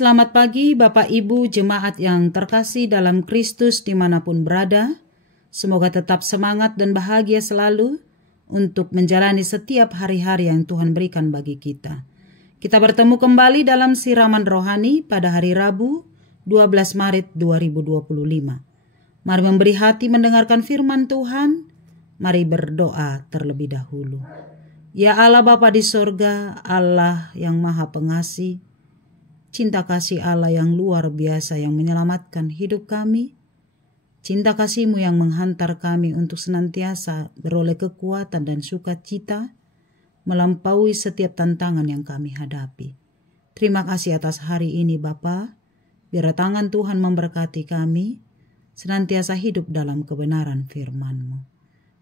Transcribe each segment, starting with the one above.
Selamat pagi Bapak Ibu jemaat yang terkasih dalam Kristus dimanapun berada. Semoga tetap semangat dan bahagia selalu untuk menjalani setiap hari-hari yang Tuhan berikan bagi kita. Kita bertemu kembali dalam siraman rohani pada hari Rabu 12 Maret 2025. Mari memberi hati mendengarkan firman Tuhan. Mari berdoa terlebih dahulu. Ya Allah Bapa di sorga, Allah yang maha pengasih, cinta kasih Allah yang luar biasa yang menyelamatkan hidup kami. Cinta kasih-Mu yang menghantar kami untuk senantiasa beroleh kekuatan dan sukacita melampaui setiap tantangan yang kami hadapi. Terima kasih atas hari ini Bapa. Biar tangan Tuhan memberkati kami, senantiasa hidup dalam kebenaran firman-Mu.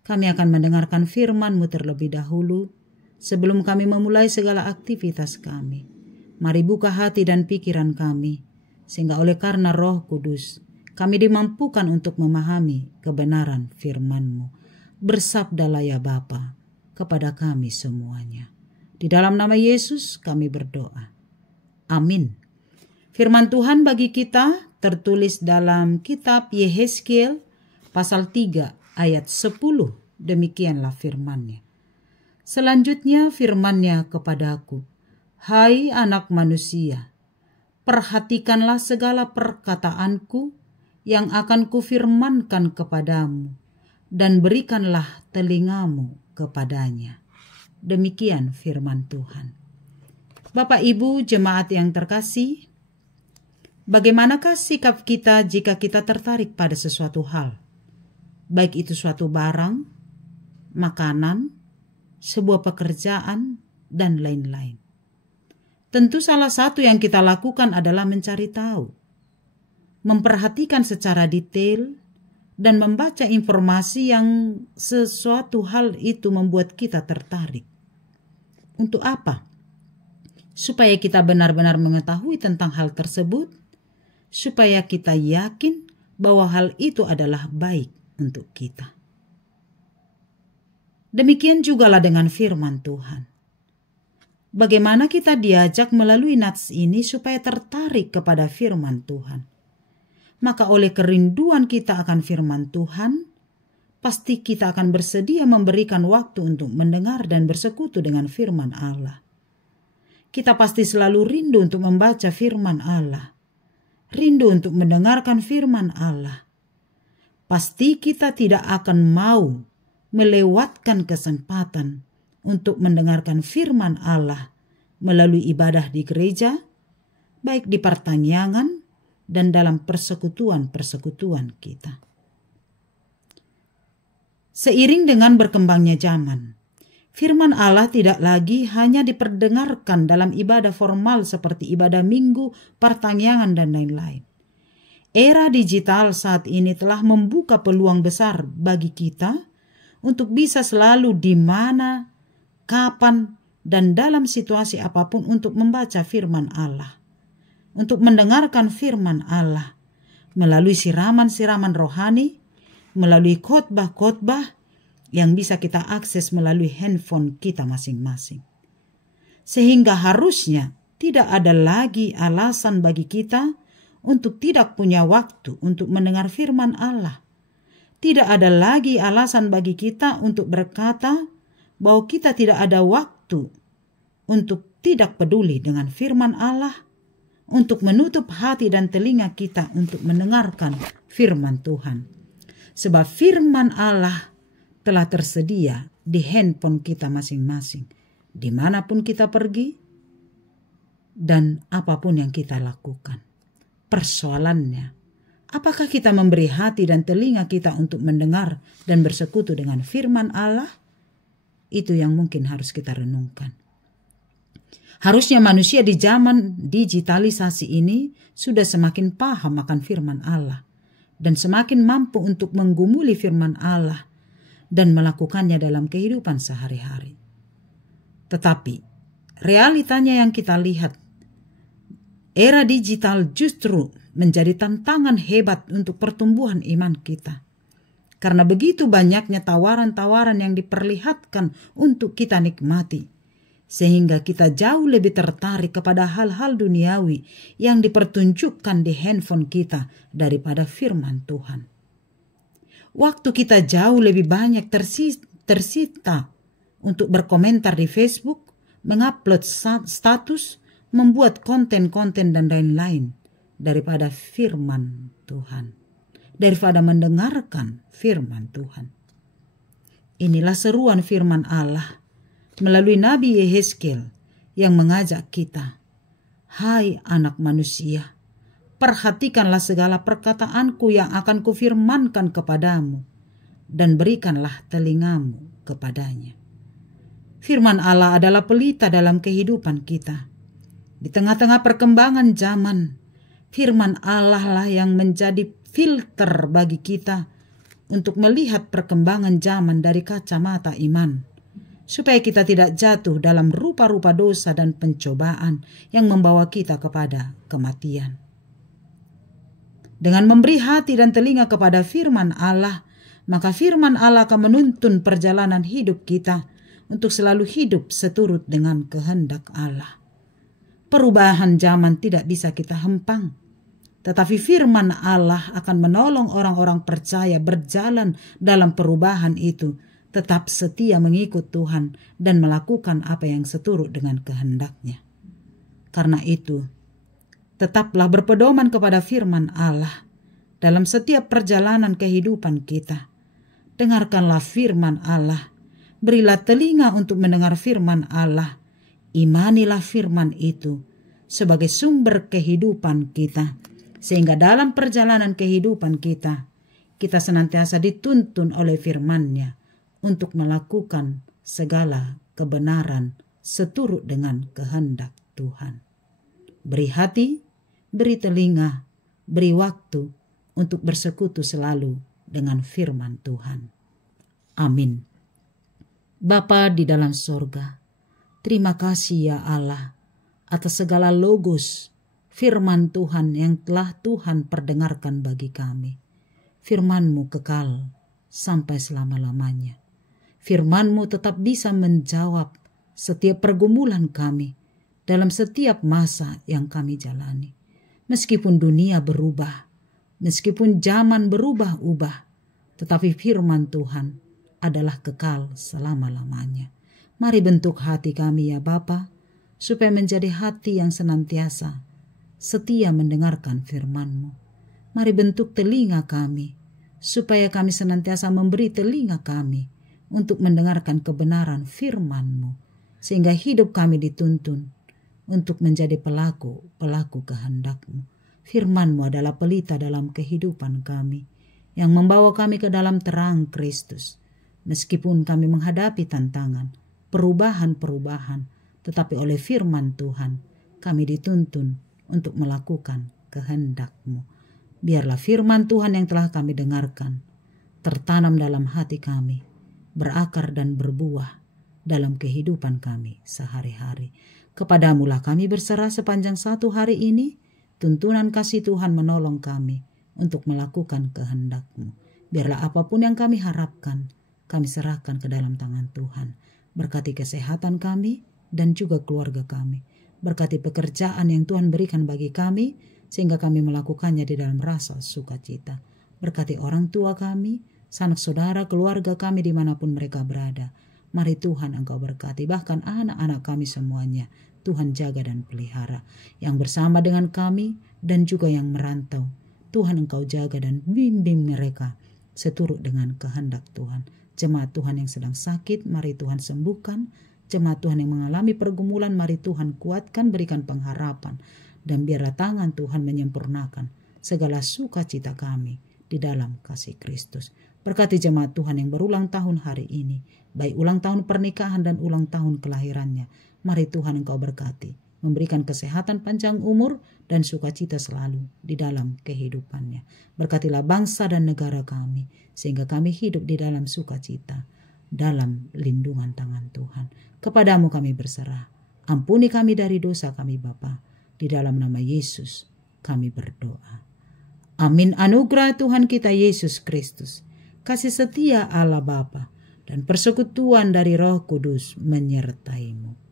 Kami akan mendengarkan firman-Mu terlebih dahulu sebelum kami memulai segala aktivitas kami. Mari buka hati dan pikiran kami, sehingga oleh karena Roh Kudus, kami dimampukan untuk memahami kebenaran firman-Mu. Bersabdalah ya Bapa kepada kami semuanya. Di dalam nama Yesus kami berdoa. Amin. Firman Tuhan bagi kita tertulis dalam kitab Yehezkiel pasal 3 ayat 10. Demikianlah firman-Nya. Selanjutnya firman-Nya kepadaku, hai anak manusia, perhatikanlah segala perkataanku yang akan kufirmankan kepadamu, dan berikanlah telingamu kepadanya. Demikian firman Tuhan. Bapak Ibu jemaat yang terkasih, bagaimanakah sikap kita jika kita tertarik pada sesuatu hal? Baik itu suatu barang, makanan, sebuah pekerjaan, dan lain-lain. Tentu salah satu yang kita lakukan adalah mencari tahu, memperhatikan secara detail, dan membaca informasi yang sesuatu hal itu membuat kita tertarik. Untuk apa? Supaya kita benar-benar mengetahui tentang hal tersebut, supaya kita yakin bahwa hal itu adalah baik untuk kita. Demikian jugalah dengan firman Tuhan. Bagaimana kita diajak melalui nats ini supaya tertarik kepada firman Tuhan? Maka oleh kerinduan kita akan firman Tuhan, pasti kita akan bersedia memberikan waktu untuk mendengar dan bersekutu dengan firman Allah. Kita pasti selalu rindu untuk membaca firman Allah, rindu untuk mendengarkan firman Allah. Pasti kita tidak akan mau melewatkan kesempatan untuk mendengarkan firman Allah melalui ibadah di gereja, baik di pertanian dan dalam persekutuan-persekutuan kita. Seiring dengan berkembangnya zaman, firman Allah tidak lagi hanya diperdengarkan dalam ibadah formal seperti ibadah minggu, pertanian, dan lain-lain. Era digital saat ini telah membuka peluang besar bagi kita untuk bisa selalu di mana, kapan, dan dalam situasi apapun untuk membaca firman Allah, untuk mendengarkan firman Allah melalui siraman-siraman rohani, melalui khotbah-khotbah yang bisa kita akses melalui handphone kita masing-masing. Sehingga harusnya tidak ada lagi alasan bagi kita untuk tidak punya waktu untuk mendengar firman Allah. Tidak ada lagi alasan bagi kita untuk berkata bahwa kita tidak ada waktu untuk tidak peduli dengan firman Allah, untuk menutup hati dan telinga kita untuk mendengarkan firman Tuhan. Sebab firman Allah telah tersedia di handphone kita masing-masing, dimanapun kita pergi dan apapun yang kita lakukan. Persoalannya, apakah kita memberi hati dan telinga kita untuk mendengar dan bersekutu dengan firman Allah? Itu yang mungkin harus kita renungkan. Harusnya manusia di zaman digitalisasi ini sudah semakin paham akan firman Allah dan semakin mampu untuk menggumuli firman Allah dan melakukannya dalam kehidupan sehari-hari. Tetapi realitanya yang kita lihat, era digital justru menjadi tantangan hebat untuk pertumbuhan iman kita. Karena begitu banyaknya tawaran-tawaran yang diperlihatkan untuk kita nikmati. sehingga kita jauh lebih tertarik kepada hal-hal duniawi yang dipertunjukkan di handphone kita daripada firman Tuhan. Waktu kita jauh lebih banyak tersita untuk berkomentar di Facebook, mengupload status, membuat konten-konten dan lain-lain daripada firman Tuhan, daripada mendengarkan firman Tuhan. Inilah seruan firman Allah melalui Nabi Yehezkiel yang mengajak kita, "Hai anak manusia, perhatikanlah segala perkataanku yang akan kufirmankan kepadamu, dan berikanlah telingamu kepadanya." Firman Allah adalah pelita dalam kehidupan kita. Di tengah-tengah perkembangan zaman, firman Allah lah yang menjadi filter bagi kita untuk melihat perkembangan zaman dari kacamata iman, supaya kita tidak jatuh dalam rupa-rupa dosa dan pencobaan yang membawa kita kepada kematian. Dengan memberi hati dan telinga kepada firman Allah, maka firman Allah akan menuntun perjalanan hidup kita untuk selalu hidup seturut dengan kehendak Allah. Perubahan zaman tidak bisa kita hempang, tetapi firman Allah akan menolong orang-orang percaya berjalan dalam perubahan itu, tetap setia mengikut Tuhan dan melakukan apa yang seturut dengan kehendak-Nya. Karena itu, tetaplah berpedoman kepada firman Allah dalam setiap perjalanan kehidupan kita. Dengarkanlah firman Allah, berilah telinga untuk mendengar firman Allah, imanilah firman itu sebagai sumber kehidupan kita, sehingga dalam perjalanan kehidupan kita senantiasa dituntun oleh firman-Nya untuk melakukan segala kebenaran seturut dengan kehendak Tuhan. Beri hati, beri telinga, beri waktu untuk bersekutu selalu dengan firman Tuhan. Amin. Bapa di dalam sorga, terima kasih ya Allah atas segala logos firman Tuhan yang telah Tuhan perdengarkan bagi kami. Firman-Mu kekal sampai selama-lamanya. Firman-Mu tetap bisa menjawab setiap pergumulan kami dalam setiap masa yang kami jalani. Meskipun dunia berubah, meskipun zaman berubah-ubah, tetapi firman Tuhan adalah kekal selama-lamanya. Mari bentuk hati kami ya Bapa, supaya menjadi hati yang senantiasa setia mendengarkan firman-Mu. Mari bentuk telinga kami, supaya kami senantiasa memberi telinga kami untuk mendengarkan kebenaran firman-Mu, sehingga hidup kami dituntun untuk menjadi pelaku kehendak-Mu. Firman-Mu adalah pelita dalam kehidupan kami, yang membawa kami ke dalam terang Kristus. Meskipun kami menghadapi tantangan, perubahan-perubahan, tetapi oleh firman Tuhan, kami dituntun untuk melakukan kehendak-Mu. Biarlah firman Tuhan yang telah kami dengarkan tertanam dalam hati kami, berakar dan berbuah dalam kehidupan kami sehari-hari. Kepadamu-lah kami berserah sepanjang satu hari ini. Tuntunan kasih Tuhan menolong kami untuk melakukan kehendak-Mu. Biarlah apapun yang kami harapkan, kami serahkan ke dalam tangan Tuhan. Berkati kesehatan kami dan juga keluarga kami. Berkati pekerjaan yang Tuhan berikan bagi kami, sehingga kami melakukannya di dalam rasa sukacita. Berkati orang tua kami, sanak saudara, keluarga kami dimanapun mereka berada. Mari Tuhan Engkau berkati, bahkan anak-anak kami semuanya. Tuhan jaga dan pelihara. Yang bersama dengan kami dan juga yang merantau. Tuhan Engkau jaga dan bimbing mereka seturut dengan kehendak Tuhan. Jemaat Tuhan yang sedang sakit, mari Tuhan sembuhkan. Jemaat Tuhan yang mengalami pergumulan, mari Tuhan kuatkan, berikan pengharapan. Dan biarlah tangan Tuhan menyempurnakan segala sukacita kami di dalam kasih Kristus. Berkati jemaat Tuhan yang berulang tahun hari ini, baik ulang tahun pernikahan dan ulang tahun kelahirannya. Mari Tuhan Engkau berkati, memberikan kesehatan panjang umur dan sukacita selalu di dalam kehidupannya. Berkatilah bangsa dan negara kami, sehingga kami hidup di dalam sukacita, dalam lindungan tangan Tuhan. Kepadamu kami berserah. Ampuni kami dari dosa kami Bapa. Di dalam nama Yesus kami berdoa. Amin. Anugerah Tuhan kita Yesus Kristus, kasih setia Allah Bapa, dan persekutuan dari Roh Kudus menyertai-Mu.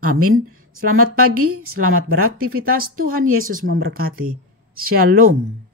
Amin. Selamat pagi, selamat beraktivitas. Tuhan Yesus memberkati. Shalom.